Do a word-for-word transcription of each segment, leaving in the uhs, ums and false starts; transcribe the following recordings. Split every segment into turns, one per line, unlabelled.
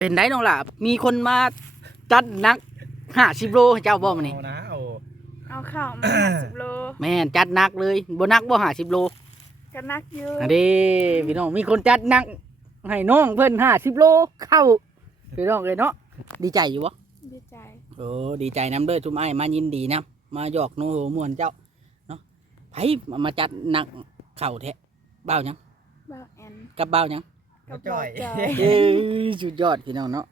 เป็นได้น้องล่ะมีคนมาจัดนักห้าสิบโลให้เจ้าบ่มานี่
เอานะเอา
เอาข้าวมาห้าสิบโล
แม่นจัดนักเลยบ่นักบ่ห้าสิบโล
ก็นักอยู่
อันนี้พี่น้องมีคนจัดนักให้น้องเพิ่นห้าสิบโลเข้าพี่น้องเลยเนาะดีใจอยู่บ่
ดีใจ
โอ้ดีใจน้ำเด้อทุกไอ้ายมายินดีนะมาหยอกโน้โหม่วนเจ้าเนาะไผมาจัดนักเข้าแท้เบ้าหยัง
บ้าวแอน
กับเบ้าหยัง
กับบ่าวจอย
เอ้ยสุดยอดพี่น้องเนาะ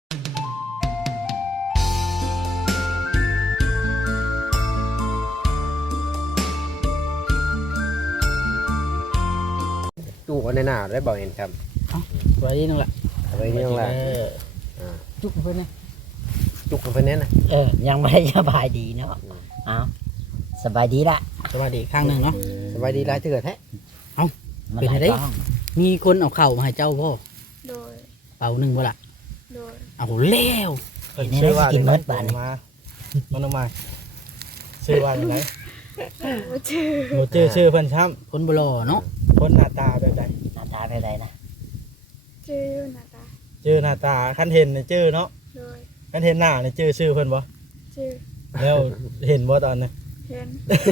จุกในหน้าได้บอกเห็นครับ
สวัสดีน้องล่ะ
อะไรนี่ยังไง
จุกเพิ่นนะ
จุกกับเพื่อนเนี่ยนะ
เออ ยังไม่สบายดีเนาะอ้าวสบายดีละ
สวัสดีอีกครั้งหนึงเนาะ
สบายดีไรเถื่อแท้
มั
เป็น
หลาย
ไง
กล้อง
มีคนเอาเข่ามาให้เจ้าพ่อ
โดย
เป่าหนึ่งบ่ล่ะ
โดย
เอาแล้ว
เพิ่น
นี่
ชื่
ได้
อว่า
กิน
อะไร
เมิดบาทนี่
มามันออกมาชื่อว่าอะไร
บ่ชื่อ
โมชื่อชื่อเพิ่นช้
คนบลอเนาะ
ำพ้นหน้าตาแบบใด
หน้าตาไปไหนนะ
ชื่อหน้าตา
ชื่อหน้าตาคันเห็นในชื่อเนาะ
โดย
คันเห็นหน้าในชื่อชื่อเพิ่นบ่
ชื่อ
แล้วเห็นบ่ตอนนั้น
เห็น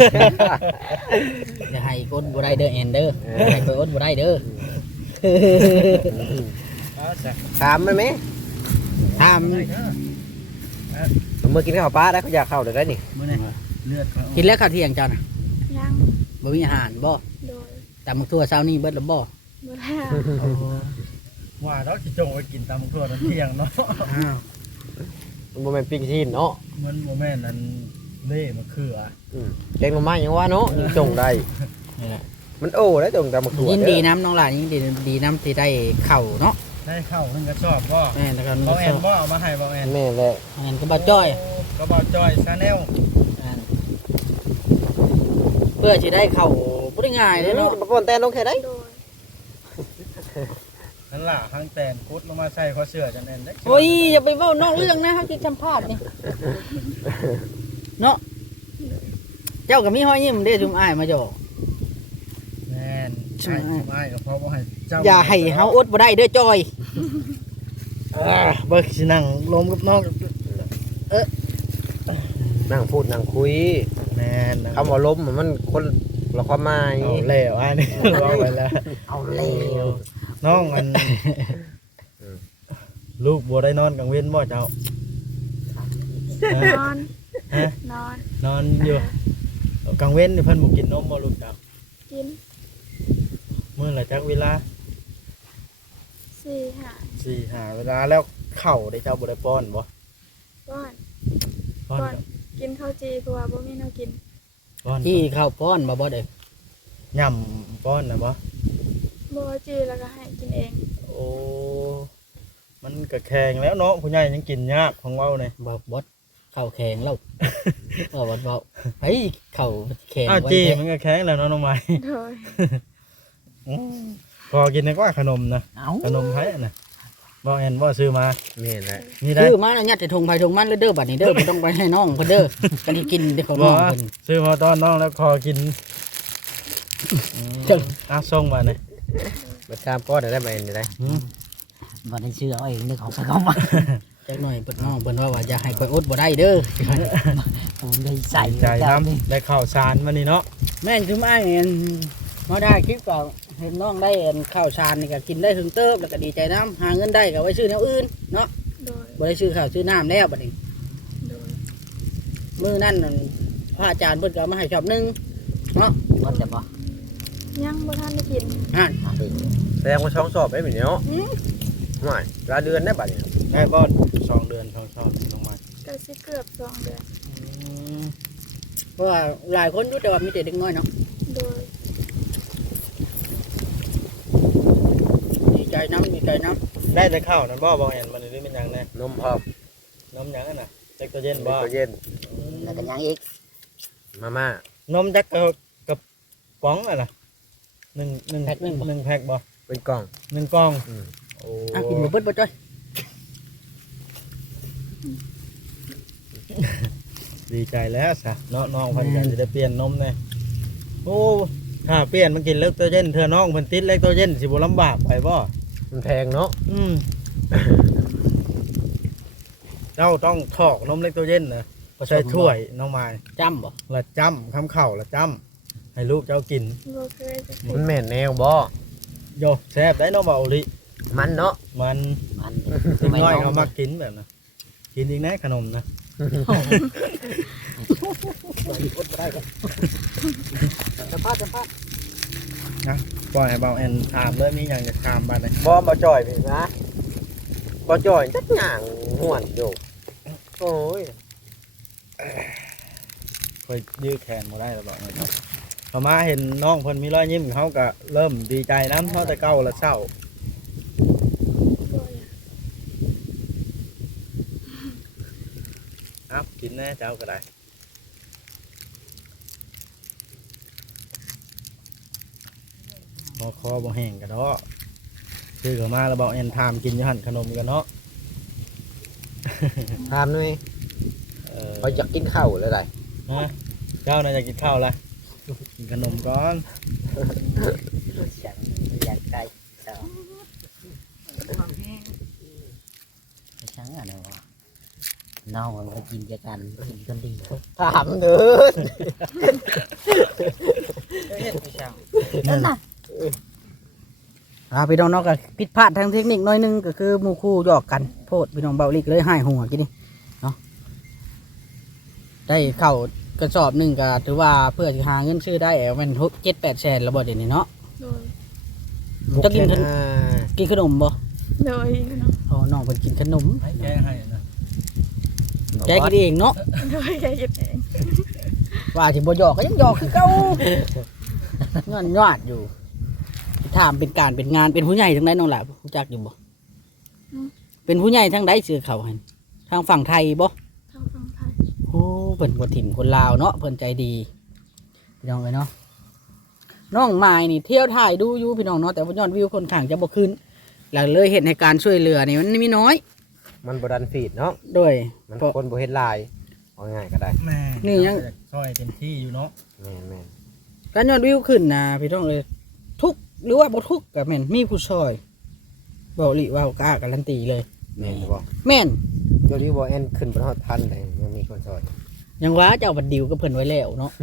อย่าให้กดบ่ได้เด้อแอนเด้ออย่าให้ไปกดบ่ได้เด้อ
ถามมันไหม
ถาม
เมื่อกินข้าวปลาได้เขาอยากเข้าเลยได้นี่
มื้อนี้เลือดเขา
กินแล้วข้าวเที่ยงเจ้าน่ะ
ยัง
บ่มีอาหารบ่
โดย
ตำบักทั่วเช้านี้เบิดแล้วบ่
บ่แล้ว
ว่าเราสิจงไปกินตามทั่วตอนเที่ยงเนาะ
อ้าว
มันโมเมนต์ปิ้งชีนเนาะ
มันโมแม่นอันเล่มะเขือ
แกงหน่อไม้ยังว่าเนาะยังจงได้
นี่แหละ
มันโอ้ได้จงแต่มาขวด
ยินดีน้ำน้องหลานยินดีดีน้ำที่ได้เข่าเนาะ
ได้เข้าเพิ่นก็ชอบบ่
แม่นแล้วก็
บ่แอนบ่เอามาให้บ่แอน
แม่แหละ
แม่นก็บ่จ้อย
ก็บ่จอยชาแนล
อ่าเพื่อสิได้เข่าบ่ได้ง่ายเด้อเนาะ
มาป้อนแตนลงแค่ไหน
โดย
นั่นล่ะทางแตนพุดลงมาใส่ข้อเสื้อจังแอนได้
โอ้ยอย่าไปเว้านอกเรื่องนะเฮาสิสัมภาษณ์นี่เนาะเจ้าก็มีห้อยยิ้มเด้อซุมอ้ายมาหยอก
แม่นใช่ไม่ก็เพราะว่าให้เจ้า
อย่าให้เฮาอดบ่ได้เด้อจอย
อ่าเบิกสินั่งลมกับน้อง
นั่งพูดนั่งคุย
แม่นนะ
คำว่าล้มมันคนละความหมาย
เอาแล้วอันนี้ว่าไปแล้ว
เอาเร็ว
น้องอันลูกบัวได้นอนกลางเว้นบ่เจ้า
นอน
ฮะ
นอน
นอนอยู่กลางเว้นนี่เพิ่นบ่กินนมบ่ลูกเจ้า
กิน
มื้อละจักเวลา
สี่ห้า
สี่หาเวลาแล้วเข้าได้เจ้าบ่ได้ป้อนบ่
ป้อน
ป้อน
ป้อน กินข้าวจีเพราะว่าบ่มีแนวกิน
ป้อน
ที่เข้าป้อนบ่บ่เด้อ
ย่ำป้อนน่ะบ่
บ่จีแล้วก็ให้กินเอง
โอ้มันก็แข็งแล้วเนาะผู้ใหญ่ยังกินยากของเว้านี่
บ่บดเข้าแข็งแล้วบ่บ่บ่เฮ้ยเข้าแข็ง
อ้าว
ไว้
จี
แท้
มันก็แข็งแล้วเนาะน้องไม้
โดย
พอกินได้กว่าขนมนะ
เอา
ขนมไผ่น่ะบ่แอนบ่ซื้อมา
แม่แหละ
นี่ได้
ชื่อมาแล้วยัดแต่ทงไผทงมันเลยเด้อบัดนี้เด้อบ่ต้องไปให้น้องเพิ่นเด้อกันที่กินได้ของ
บ่
น้องเพิ่น
ซื้อมาตอนน้องแล้วคอกิน
จัง
อ่ะส่งมาเนี่ย
มาตามป้อนได้ไหมได้
บ่ได้ชื่อเอาเองนึกของไปของมา
จักหน่อยเพิ่นน้องเพิ่นว่าว่าอย่าให้ข่อยอดบ่ได้เด้อ
ผมได้ใส่
ใจ
เจ้า
น้
นี่
ำได้ข้าวสารมานี่เนาะ
แม่นคือมาเห็นมาได้คลิปก็เห็นน้องได้อันข้าวสารนี่ก็กินได้ถึงเติบแล้วก็ดีใจน้ำหาเงินได้ก็ไว้ซื้อแนวอื่นเนาะ
โดย
บ่ได้ซื้อข้าวซื้อน้ำแล้วบัดนี้
โดย
มื้อนั้นนั่นพระอาจารย์เพิ่นก็เอามาให้ชอบหนึงเนาะ
บ่จะบ่
ยังบ่ทันได้กิน
อ่าน
แสดงว่าช่องสอบได้เหมือนเนาะไม่รายเดือนได้บัดนี้
ได้บ่สองเดือนสองชอบลงมา
ก็สิเกือบสองเดือน
เพราะว่าหลายคนอยู่แต่ว่ามีแต่เด็กน้อยเนาะ
โดย
ดีใจน้ำดีใจน้
ได้แต่ข้าวนั่นบ่บ่แอนมันนี่เป็นหยังแน่
นมพร้อม
นมหยังอะน่ะเล็กตัวเย็นบ่
ตัวเย็น
แล้วก็ยังอีก
มาม่าน
มจักกระกระป๋องอะน่ะหนึ่งหนึ่งหนึ่งแพ็คบ่
เป็นกล่อง
หนึ่งกล่อง
อืม
โอ้
ำอ่ะกินบ่เบิดบ่จ้อย
ดีใจแล้วซะเนาะน้องเพิ่นก็จะได้เปลี่ยนนมแน่โอ้ถ้าเปลี่ยนมันกินเล็กตัวเย็นเธอน้องเพิ่นติดเล็กตัวเย็นสิบ่ลำบากไปบ่
มันแพงเนาะ
อืมเจ้าต้องถอกนมเล็กตัวเย็นนะใส่ถ้วยน้องไม้
จำบ่
ละจ้ำคำเข่าละจ้ำให้ลูกเจ้ากิน
บ่เคยจะ
มันแม่นแนวบ่
โยแซ่บได้น้องเบาลิ
มันเนาะ
มัน
มัน
เด็กน้อยเขามากินแบบนะกินอีกนะขนมนะนะปล่อยให้เบาแอนถามเลยมีอย่างจะถามบ้างเลย
บ่บ่จ่อยพี่นะบ่จ่อยจักหยังห่วนอยู่โอ้ย
คอยยื้อแขนมาได้แล้วบอกเลยครับพอมาเห็นน้องเพิ่นมีรอยยิ้มเขาก็เริ่มดีใจน้ำเขาแต่เก้าละเศร้า
บ่อยาก
อัพกินแน่เจ้าก็ได้พอคอบ่แห้งกันเนาะซื้อเข้ามาแล้วบอกแอนทามกินอยูหันขนมกันเนาะ
ถามหน่อย
เออ
พอยอยากกินข้าวแล้วได้
ฮะเจ้าน่าจะกินข้าวละกินขนมก่อน
อยากอยากได้สาวช่างอะไรวะน้องมันก็กินเดียวกันกินกันดี
ถามเด้อ
นั่นน่ะ
อ่าพี่น้องเนาะก็ผิดพลาดทางเทคนิคหน้อยหนึงก็คือหมู่คู่หยอกกันโพดพี่น้องเบาลิกเลยให้หัวกินนี่เนาะได้เข้ากระสอบหนึงก็ถือว่าเพื่อสิหาเงินซื้อได้แมันเจ็ดแปดแสนแล้วบ่เดี๋ยวนี้เนาะ
โดย
จะกินขนมกินขนมบ่
โดยเนาะ
อ๋อน้องเพิ่นกินขนม
ให้แกให้นะ
แกกินเองเนาะ
โดยแกกินเอง
ว่าสิบ่หยอกก็ยังหยอกคือเก่าเงินยอดอยู่ถามเป็นการเป็นงานเป็นผู้ใหญ่ทั้งใดน้องหล่ะรู้จักอยู่บ่เป็นผู้ใหญ่ทั้งใดเสือเขาหั่นทางฝั่งไทยบ่
ทางฝั่งไทย
โอ้เพิ่นบ่ถิ่มคนลาวเนาะเพิ่นใจดีพี่น้องเอ้ยเนาะน้องไม้นี่เที่ยวถ่ายดูอยู่พี่น้องเนาะแต่ว่ายอดวิวค่อนข้างจะบ่ขึ้นแล้วเลยเห็นให้การช่วยเหลือนี่มันมีน้อย
มันบ่ดันฟีดเนาะ
ด้วย
มัน
เพราะ
คนบ่เฮ็ดลายเอาง่ายก็ได้
แม่
นี่ยัง
ช่วยเต็มที่อยู่เนาะ
แม่นแม่น
การยอดวิวขึ้นนะพี่น้องเลยทุกข์หรือว่าบ่ทุกข์ก็แม่นมีผู้ช่วยบ่ลิว่ากล้าการันตีเลย
แม่นบ่
แม่น
เดี๋ยวนี้บ่แอนขึ้นบ่ฮอดพันได้ยังมีคนซอย
ยังว่าเจ้าบัดดิวก็เพิ่นไว้แล้วเนาะ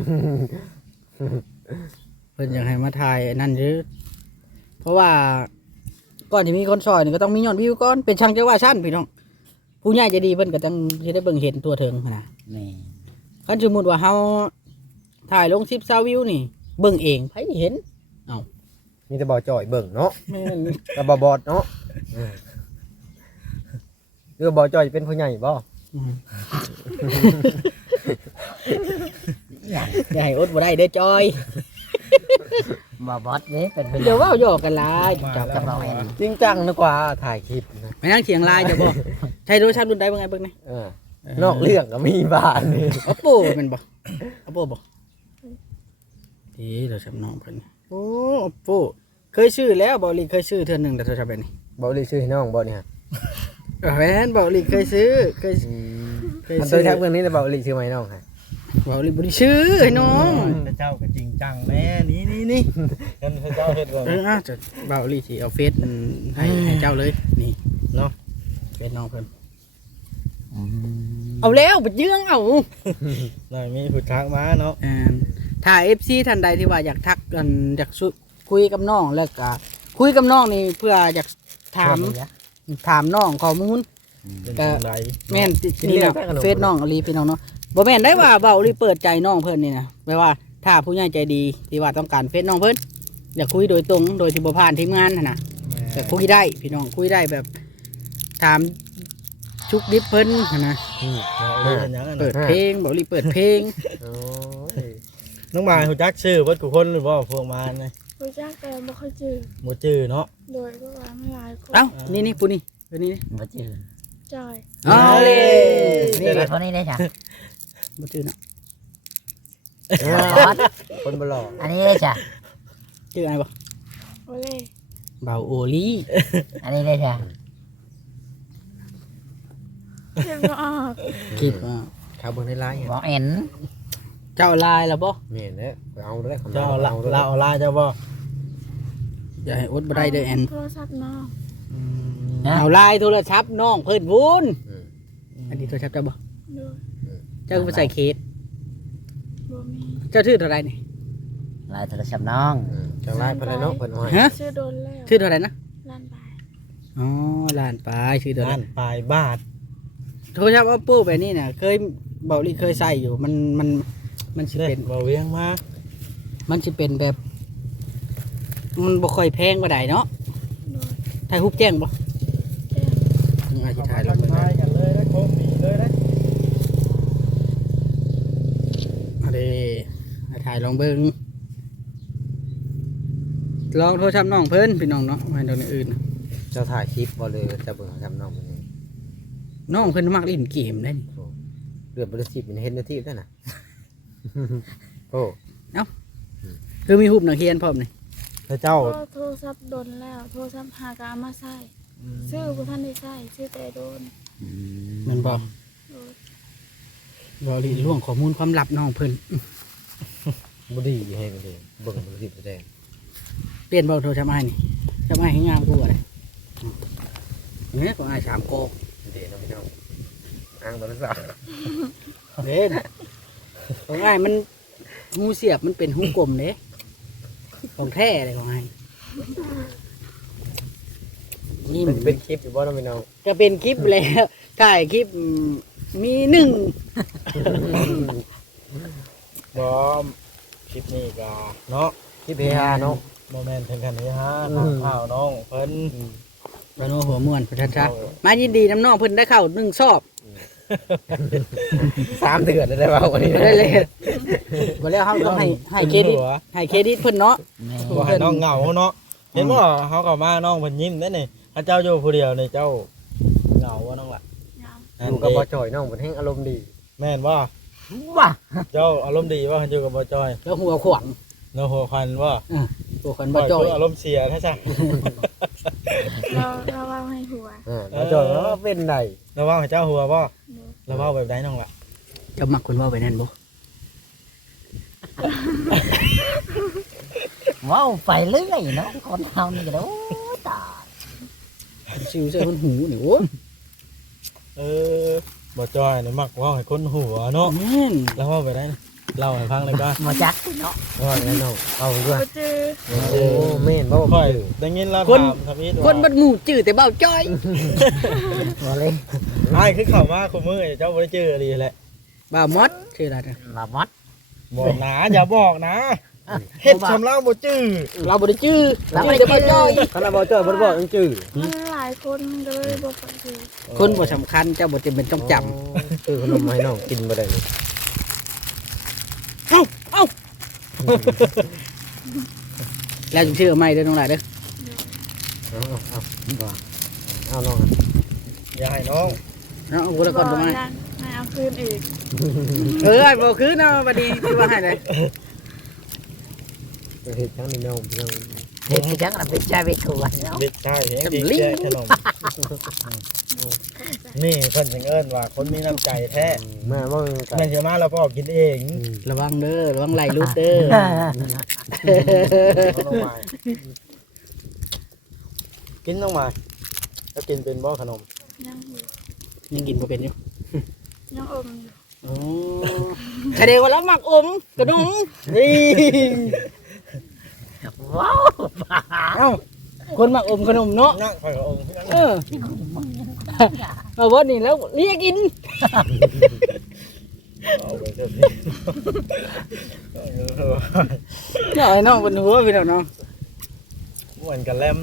เพิ่นอยากให้มาถ่ายนั่นหรือเพราะว่าก่อนที่มีคนซอยนี่ก็ต้องมียอดวิวก่อนเป็นช่างจังว่าชั้นพี่น้องผู้ใหญ่ใจะดีเพิ่นก็ต้องสิได้เบิ่งเห็นตัวถึงหั้นนะ
นี่
คันสมมุติว่าเฮาถ่ายลงสิบ ยี่สิบวิวนี่เบิ่งเองไผเห็น
มีแต่บ่จ่อยเบิ่งเนาะ
แม่น
แต่บ่บอดเนาะหรือว่าบ่จ่อยเป็นผู้ใหญ่บ่
อืม
อย่าง
อย่าให้อดบ่ได้เด้อจอย
บอบอสเนี่ยเป็นเป็น
เดี๋ยวเว้าหยอกกันหลายเจ้า
กับเราเอง
จริงจังนึกว่าถ่ายคลิปนะ
ไปนั่งเถียงลายเจ้าบ่ใช้โทรศัพท์รุ่นใดบ่ไงเบิ่งนี่
เออนอกเรื่องก็มีบ้านนี่
Oppo แม่นบ่ Oppo บ่ดีโทรศัพท์น้องเพิ่นโอ้ Oppo เคยซื้อแล้วบ่ลีเคยซื้อเทื่อหนึงแต่โทรศัพท์แบบนี้
บ่ได้ชื่อให้น้องบ่เนี่ย
เออแม่นบ่ลีเคยซื้อเคยเคย
มันตั
ซื้
ว
อ
แทบเรื่องนี้แต่บ่ได้ชื่อให้น้องฮะ
บ่ลีบ่ได้ซื้อให้น้อง
แต่เจ้าก็จริงจังแม่นี่นี่นี่กันให้เจ้าเฮ็ดก่อน
เอออ่ะจะบ่ลีสิเอาเฟซมันให้ให้เจ้าเลยนี่เนาะเฟซน้องเพิ่น
อืม
เอาแล้วบ่เยื่องเอา
หน่อยมีผู้ทักมาเนาะ
อ่าถ้า เอฟ ซี ท่านใดที่ว่าอยากทักกันอยากสุคุยกับน้องแล้วก็คุยกับน้องนี่เพื่ออยากถามถามน้องข้อมูล
เป็นจังได
แม่นนี่นะเฟซน้องอลีพี่น้องเนาะบ่แม่นได้ว่าเบาอลีเปิดใจน้องเพิ่นนี่นะแปลว่าถ้าผู้ใหญ่ใจดีที่ว่าต้องการเฟซน้องเพิ่นอยากคุยโดยตรงโดยที่บ่ผ่านทีมงานหั่นน่ะแต่คุยได้พี่น้องคุยได้แบบถามชุกดิบเพิ่นหั่นนะ
อืม
เออเป็นหยังอะ
เปิ
นะ
ดเพลงเบาอลีเปิดเพลง
โอ้ย
น้องมายฮู้จักชื่อเบิดกูคนหรือบ่พวกมาเนี่ย
รู้จักแต่บ่ค่อยจื้อ
บ่ชื่อเนาะ
โดยก็ว่าไม่หลายคน
เอ้านี่นี่ผู้นี่ผู้นี่นี่
บ่จืด
จอย
เอาเลย
นี่เท่านี้ได้จ้ะ
บ่ชื่อเนาะ
บอส
คนบ่หล่อ
อันนี้ได้จ้ะ
ชื่ออะไรบ่
โอเล่
เบาโอลี
อันนี้ได้จ้ะ
เก็บบ่ออก
คิดว่า
ข่าวเบิ่งในไลน์
บอเอ็น
เจ้าลายแล้วบ่
แม่นเด้อไปเอาเด้อ
เจ้าละ
เอาเด้อ
เราเอาลาเจ้าบ่
อย่าให้อดบ่ได้เด้อแอน
โทรศัพท์น้อง
นะ
เอาลายโทรศัพท์น้องเพิ่นวุ้น
อืม
ออันนี้โทรศัพท์เจ้าบ่
โดย
เจ้าก็ไปใส่เคส
บ่มี
เจ้าชื่อเท่าไหรนี่
ลายโทรศัพท์น้อง
จังไรเพิ่นเลยเนาะเพิ่นว่า
ฮะ
ชื่อโดนแล้ว
ชื่อเท่าไหรนะ
ล้านบาท
อ๋อล้านปลายชื่อเท่าไหร
ล้านปลายบาท
โทรศัพท์ Oppo แบบนี้น่ะเคยเบาลีเคยใส่อยู่มันมันมันสิ
เด้
เป็น
บ่เวียงมา
มันสิเป็นแบบ มันบ่ค่อยแพงบ่ได้เนาะ
โดย
ถ่ายรูปแจ้งบ่
แจ้ง
อืมอาจสิ
ถ่า
ถ่าย ยลงไป
ถ่ายกันเลยนะโคมดีเลยนะ
เอาเด้ถ่ายลองเบิ่งลองโทรศัพท์น้องเพิ่นพี่น้องเนาะไม่โดนอื่น
เจ้าถ่ายคลิปบ่เลยจะเบิ่งทำน้องมันนี่
น้องเพิ่นมักเล่นเกมได้นี่
เดือดบ่ได้สิบมันเห็นนาทีได้น่ะ โอ้
คือมีรูปนักเรียนพร้อมนี่
พระเจ้า
ก็โทรศัพท์โดนแล้ว โทรศัพท์หากเอามาใส่ซื้อบ่ทันได้ใส่ซื้อแต่โดน
แมันบ่
โดย
บ่ลีล่วงข้อมูลความลับน้องเพิ่น
บ่ดีให้มันดีเบิ่งบ่ได้สิบแดง
เปลี่ยนเบาโทรศัพท์อ้ายนี่จำอ้ายให้งามกว่าเลยเนี่ยของอ้ายสามโกก
เด้น้องพี่น้องอ้างโทรศัพท์
เด่นของอ้ายมันหูเสียบมันเป็นหูกลมเด้ของแท้เลยของอ้ายนี่
มั
มัน น
เป็นคลิปอยู่บ่น้องพี่น้อง
ก็เป็นคลิปแล้วถ่ายคลิปมีหนึ่ง
บอมคลิปนี้ก็เนาะ
คลิปเฮฮาเนาะ
โมเมนต์ถึงกันนี้ฮะ
อื
ทาง
ม
ข่าวน้องเพิ่น
ระโนหัวม่วนประชันชักมายินดีน้ำน้องเพิ่นได้เข้าหนึ่งชอบ
สามเดือนได้ป่าววันนี้
ได้เลยบ่แล้วเขาต้องให้ให้เครดิต
หัว
ให้เครดิตเพิ่นเนาะ
แม่
บ่ให้น้องเหงาเนาะเห็นบ่เขาก็มาน้องเพิ่นยิ้มได้นี่ถ้าเจ้าอยู่ผู้เดียวนี่เจ้าเหงาว่าน้องล่ะ
งาม
อยู่กับบ่จ่อยน้องเพิ่นแฮงอารมณ์ดี
แม่นบ่
ว้า
เจ้าอารมณ์ดีบ่อยู่กับบ่จอย
แล้วหัวขวาง
เนาะหัวควันบ่
ตัวคนบ่จ่อย
อารมณ์เสียแท้จ้ะ
เราเราเอาให้หัว
อ่าบ่จ่อยว่าเป็นได
ระวังให้เจ้าหัวบ่
โดย
ระวังแบบใดน้องล่ะ
จะมักคนเว่าไปนั่นบ่
ว้าวไปเรื่อยเนาะคนเฮานี่ก็โอ้ตาย
ซิวใส่คนหูนี่โอ้
เออบ่จอยนี่มักเว้าให้คนหัวเนาะ
แม่น
แล้วเว้าไปได้นะเล่าให้ฟังเลยก็
มาจักเนาะ
ว่าไงน้องเอาด้วย
บ่จือ
โอ้แม่นบ่
ค่
บ่
อย
ถือ
ได้ยินแล้วถามทำอีท
คนบัดหมู่จื้อแต่เบ้าจ้อย
มาเลย
ไอ้ายคือเข้ามาคุมือเจ้าบ่ได้เจออะไรแหละ
บ่าวมดชื่ออะไรนะ
มามัด
บอกนะอย่าบอกนะเฮ็ดชำล่างบ่จื้อ
เราบ่ได้จื้อเราบ่ได้เบ้าจ้อย
คันบ่จ่อยบ่บอกจังจื้อ
มันหลายคนก็เลยบ่ค่อยจือ
คนบ่สำคัญเจ้าบ่จำเป็นต้องจำ
ซื้อขนมมาให้น้องกินบ่ได้นี่
เอ้าเอ้าแล้วจึงชื่อใหม่เด้อน้องหลายเด้อ
เอาเอาเอาเอาน้อง
อย่าให้น้อง
เนาะเอาบุตรก่อนก็มา
นั่นให้เอาคืนอีก
เออบ่คือเนาะบัดนี้คือว่าให้เลย
เฮ็ดจังนี่น้องพี่น้อง
เฮ็ดจังน่ะเป็นใจเป็นขวดเนาะ
บิดใช่เพียงดีแจกขนมนี่เพิ่นถึงเอิ้นว่าคนมีน้ำใจแท้
มาบ่
แม่นสิมาแล้วพ่อกินเอง
ระวังเด้อระวังไหลลุดเด้อ
เอาลงมากินลงมาแล้วกินเป็นบ่ขนม
ยังอยู่
ยังกินบ่เป็นอยู่
ยังอมอยู่
โอ้แสดงว่าเรามักอมกระดุมนี่
ว้าว
เอ้าคนมักอมขนมเนาะ
นั่งข่อยก็องค์คือกัน
เออเอาว่านี่แล้วเรียกกิน
เอาไปเถอะพี่เออ
เนี่ยไอ้น้องเป็นหัวพี่น้องเนาะ
เหมือนกันแลม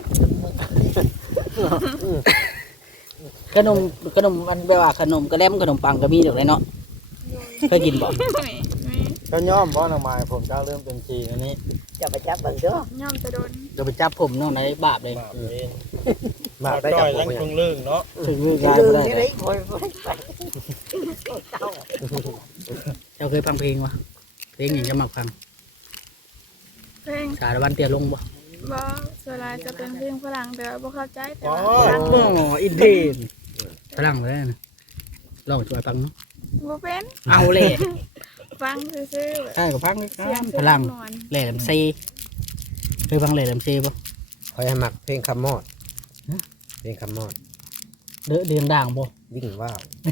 ขนมขนมมันแปลว่าขนมกระแลมขนมปังก็มีดอกเลยเนาะเคยกินบ่
ไม่ไม่
เจ้าย่อมบ่น้องไม้ผมเจ้าเริ่มเป็นจีนอันนี้
จะไปจับเบิ่งเด้อย่
อมจะโดน
เดี๋ยวไปจับผมเนาะในบาปเลย
บาปเอง
มา
มา
ได้
ได้
จั
จั
บบ ผ
ลั
ม
ง
ยั
ค
ง
งลื่นเนาะ
ถึงมือกาย
ลื
บ่
ม
ได้
นี่
เล
เลย ยโอยไปไปเจ้า
เจ้าเคยฟังเพลงวะเพลงอย่างจะมักฟัง
เพลง
สารวันเตียลงบ่
บ่ส่วนหลายจะเป็นเพลงฝรั่งแต่ว่าบ่เข้าใจแต่
อ๋อ
ว่าฟัง
โอ้อินเทนพลังเลยนะลองช่วยฟังเนาะ
บ่เป็น
เอาเลย
ฟังซื่อๆแบบ
ใช่ก็ฟังเลย
เสียง
พลัง
นวล
แหล่ลำซีเคยฟังแหล่ลำซีบ่
คอยให้มักเพลงคำมอดเพลงคำมอด
เด้อเดียงด่างบ่
วิ่งว่าว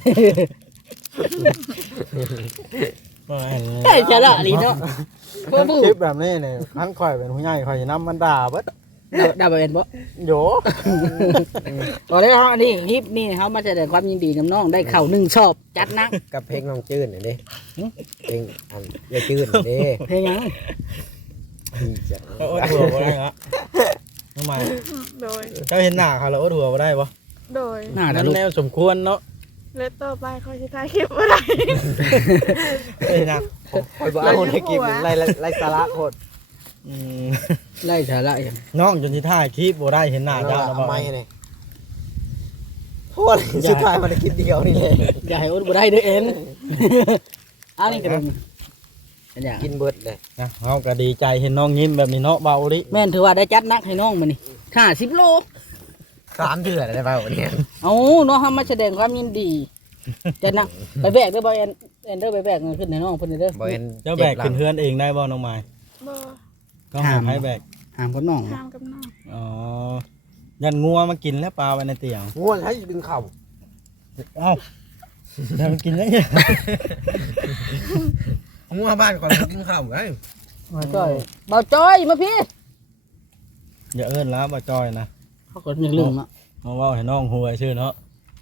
บ่เห็น
เอ้ยจะละลีเนาะบ่
คัน
บู
คลิปแบบนี้นี่คันข่อยเป็นผู้ใหญ่ข่อยสินำมันด่าเบิด
ดาวบ่เป็นบ่
โย
บ่ได้เฮาอันนี้คลิปนี้เฮามาแสดงความยินดีกับน้องได้เข้าหนึ่งชอบจัดหนัก
กับเพลงน้องจื้นนี่เด้เพลงอันยายจื้นนี่เด้
เพลงหยัง
ดีจัง
ก็อดหัวบ่ได้ฮะทำไม
โดย
เจ้าเห็นหน้าเขาแล้วอดหัวบ่ได้บ่
โดย
หน้า
นั่
ดาน ลูก
แนวสมควรเนาะ
และต่อไปคอยสิถ่ายคลิปบ่ได้
เอ้ยนะ
คอยบ่เอาในคลิปไล่ไล่สาระโคตร
อืม
ไล่สาระอย่าง
น้องจนสิถ่ายคลิปบ่ได้เห็นหน้า
เอา
เจ้าแล้วบ่
ไม้ให้นี่โทษสุดท้ายมันได้คลิปเดียวนี่เลย
อย่าให้อดบ่ได้เด้อเอ็นอันนี้ก็ได้อันอย่าง
กินเบิดเลย
นะเฮาก็ดีใจเห็นน้องยิ้มแบบนี้เนาะเบาดิ
แม่นถือว่าได้จัดหนักให้น้องมื้อนี้ห้าสิบโล
สามเดือนได้ป่าวเนี่ย
เอาเนาะเฮามาแสดงความยินดีจัดหนักไปแบกเด้อบ่เอ็นเอ็นเด้อไปแบกเงินขึ้นให้น้องเพิ่นเด้อ
บ่เห็น
เจ้าแบกขึ้นเฮือนเองได้บ่น้องไม้
บ่
ก็หาให้แบก
ห้ามกับน้อง
ห้ามกับน้อง
อ๋อยันงัวมากินแล้วปลาไว้ในเตียง
ง่วงให้ดึงเข่า
เอ้าจะมากินแล้วเนี่ย
ง่วงบ้านก่อนดึงเข่าไง
มาจ้อยบ่าวจ้อยมาพี่
อย่าเอิ้นแล้วบ่จอยนะ
เขาก็ยังลืมอ่ะ
มาเว้าให้น้องหัวชื่อเนาะ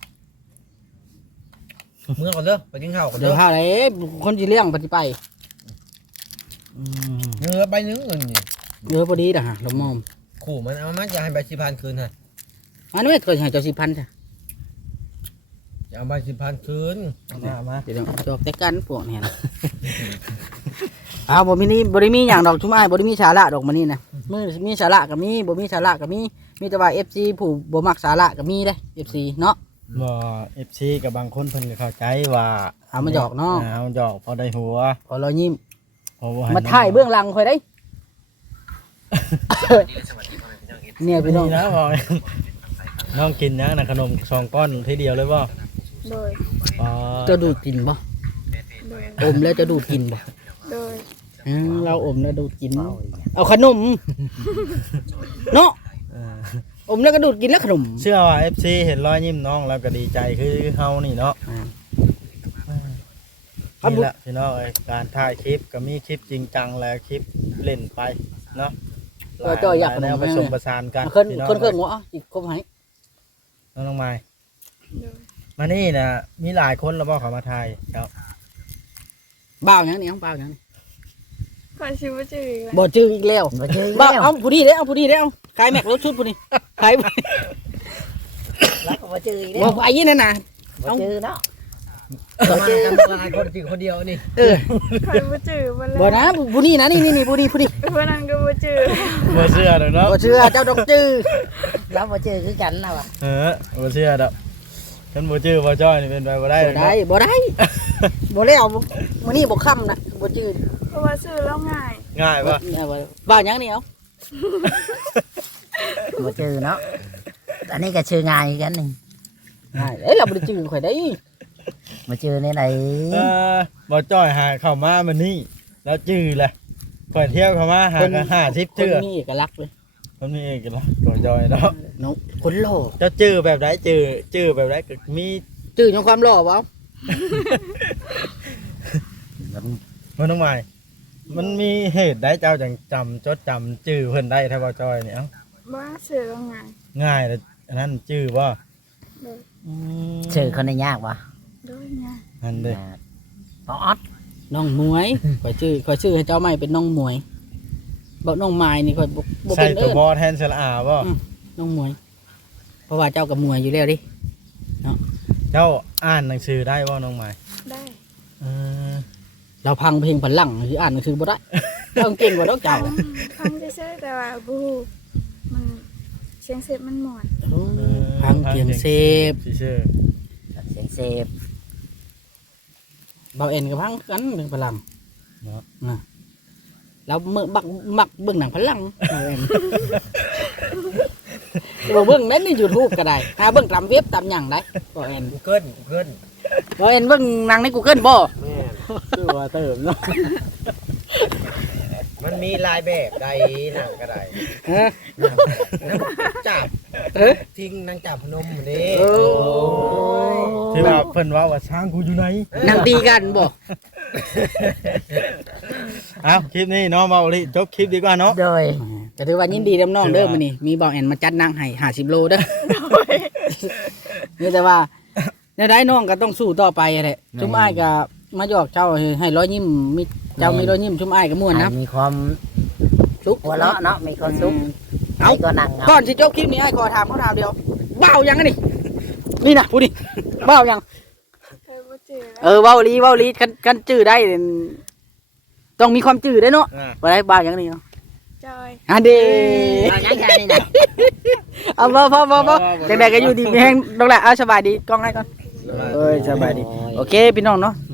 เมื่อก่อนเด้อไปกินข้าวก่อน
เดี๋
เด้
ยว
อ
พาไหนคนสิเลี้ยงปฏิไป
อืม
เนื้อใบนึงเงินนี่
เยอะพอดีนะฮะลมมอม
ขู่มันเอามาจะให้ใบสิพันคืนฮะ
อันนี้ก็ให้เจ้าสิพันจ้ะ
จะเอาใบสิพันคืน
มามา
เดี๋ยวจอกแต่กันพวกเนี่ยนะอ้าวบ่มีนี่บ่ได้มีหยังดอกชุ่มอ้ายบ่ได้มีสาระดอกมื้อนี้นะมื้อมีสาระก็มีบ่มีสาระก็มีมีแต่ว่า เอฟ ซี ผู้บ่มักสาระก็มีเด้ เอฟ ซี เนาะ
บ่ เอฟ ซี กับบางคนเพิ่นก็เข้าใจว่า
เอามาหยอกเนาะ
เอามาหยอกพอได้หัว
พอเรายิ้ม
พอบ่ให้
มาถ่ายเบื้องหลังค่อยได้ เนี่ยพี่น้อง
นี่นะพอ น้องกินยังนะขนมสองก้อนทีเดียวเลยบ่
โดย
อ๋อ
จะดูดกินบ่
โดย
อมแล้วจะดูดกินบ่
โดย
อืมเราอมแล้วดูดกิน เอาขนมเนาะ
เออ
อมแล้วก็ดูดกินแล้วขนม
เชื่อว่า เอฟ ซี เห็นรอยยิ้มน้องแล้วก็ดีใจคือเฮานี่เนาะ
อ่า
นี่แหละพี่น้องเอ้ยการถ่ายคลิปก็มีคลิปจริงจังและคลิปเล่นไปเนาะ
ก็จ้อยอยาก
หลแนวผสมผสานกัน
เคลื่อน
พี่น้อง
เคลื่อนเคลื่อนหัวอ่ะอีกครบให้
น้องน้องไม้
โดย
มานี่นะมีหลายคนแล้วบ่เขามาถ่ายครับ
บ้าวหยังนี่ของบ้าวหยังนี่
คอยชิวจื้ออีกแล้ว
บ่จื้ออีกแล้ว
มาเจออีก
บ้าว
แล้ว
เอาผู้นี้เด้อเอาผู้นี้เด้อเอาขายแม็กรถชุดผู้นี้ขายบ่
แล้วก็มาเจออีกแล้ว
บ่ไอ้ยี่นั่นน่ะ
มาเจอเนาะ
มากันหลายคนจริงคนเดียวนี่
เออ
คอยบ่จื้อบ่แล้ว
บ่นะผู้ผู้นี้นะนี่นี่นี่ผู้นี้ผู้นี้
เพื่อนนั้นก็บ่จื้อ
บ่เชื่อดอกเนาะ
บ่เชื่อเจ้าดอกจื้อ
แล้วมาเจอคือกันนะวะ
เออบ่เชื่อดอกฉันบ่ชื่อบ่จ้อยนี่เป็นไปบ่ได้
บ่ได้บ่ได้บ่แล้วมื้อนี้บ่ค่ำนะบ่จื้อ
เพราะว่าซื้อแล้วง่าย
ง่ายป่ะ
เอาบ่บ้าวหยังนี่เอา
มาเจอเนาะอันนี้ก็ชื่องานกันนี่
ง่ายเอ้ยเราบ่ได้จื้อข่อยได้
มาเจอในไหน
เออบ่จ้อยหาเข้ามามันนี่แล้วจื้อแหละก่อนเที่ยวเข้ามาหาก็ห้าสิบ
คน
เทื่อ
มีเอกลักษณ์เลย
มันมีเอกลักษณ์ของจอยเนาะ
น้องคนหล่อ
เจ้าจื้อแบบไหนจื้อจื้อแบบไหนก็มี
จื้อในความหล่อบ่เอา
มัน
มันทำไมมันมีเหตุได้เจ้าจังจำจดจำจื้อเพิ่นได้ถ้าบ่จ้อยเนี่ยเอ้า
บ่ซื้อแล้วง่าย
ง่ายเลยอันนั้นจื้อบ่
โดย
อืม
ชื่อคนในยากวะ
โดยง่าย
นั่นเด้
ปออด
น้องหมวยข่อยชื่อข่อยชื่อให้เจ้าใหม่เป็นน้องหมวยบอกน้องไม้นี่ข่อยบ่บ่
ใส่
เป็น
ตั
เอิ้
วน บอแทนสระอาบ่
น้องหมวย เพราะว่าเจ้ากับหมวยอยู่แล้วดิ
เจ้าอ่านหนังสือได้บ่น้องไม้
ได้
เออ
เราพังเพลงพลังหรืออ่านหนังสือบ่ได้ เจ้าเก่งกว่าดอกเจ้า
ฟังฟังซื่อๆแต่ว่าบ่ฮู้มันเสียงเสพมันม่วน
โอ้พังเพียงเซฟ
ซื่อ
เสียงเซฟ
เบาเอ็นกับพังกันเรื่องพลัง
ๆเนาะ
นะเราเมื่อบักมักเบิ่งหนังพลังเบาเอ็นบ่เบิ่งได้ใน YouTube ก็ได้หาเบิ่งตามเว็บตามหยังได้เบาเอ็น
กูเกิลกูเกิล
เบาเอ็นเบิ่งหนังใน Google บ่
แม่
คือว่าเติมเนาะ
กมันมีหลายแบบใดหนังก็ได้
ฮะ
จับ
เอ้ย
ทิ้งนางจับพนมหมู่นี้
โอ้
ที่ว่าเพิ่นว่าว่าช้างกูอยู่ไหน
นางตีกันบ่
เอาคลิปนี้เนาะเบาลิจบคลิปดีกว่าเนาะ
โดย
ก็ถือว่ายินดีกับน้องเด้อมื้อนี้มีบ่าวแอนมาจัดนางให้ห้าสิบโลเด้อนี่แต่ว่าในได้น้องก็ต้องสู้ต่อไปแหละชุมอ้ายก็มาหยอกเจ้าให้รอยยิ้มมีเจ้ามีรอยยิ้มชุมอ้ายก็ม่วนนะ
มีความ
สุข
หัวเราะเนาะมีความสุข
เอา
ไอ้ก็นั่ง
ก่อนสิจบคลิปนี้อ้ายขอถามคำถามเดียวเบ้ายังอันนี่นี่นะพูดดิเบ้ายัง
เคยบ่เจอแล้ว
เออเว้าลีเว้าลีกันกันจื้อได้เนี่ยต้องมีความจื้อได้เนาะ
อ่า
บ่ได้เบ้ายังนี่เนาะ
จอย
อันเด้
เอาอย่างแค่นี้นะ
เอาบ่พอบ่บ่จังได๋ก็อยู่ดีมีแฮงดอกแหละเอาสบายดีกล้องให้ก่อนเอ้ยสบายดีโอเคพี่น้องเนาะ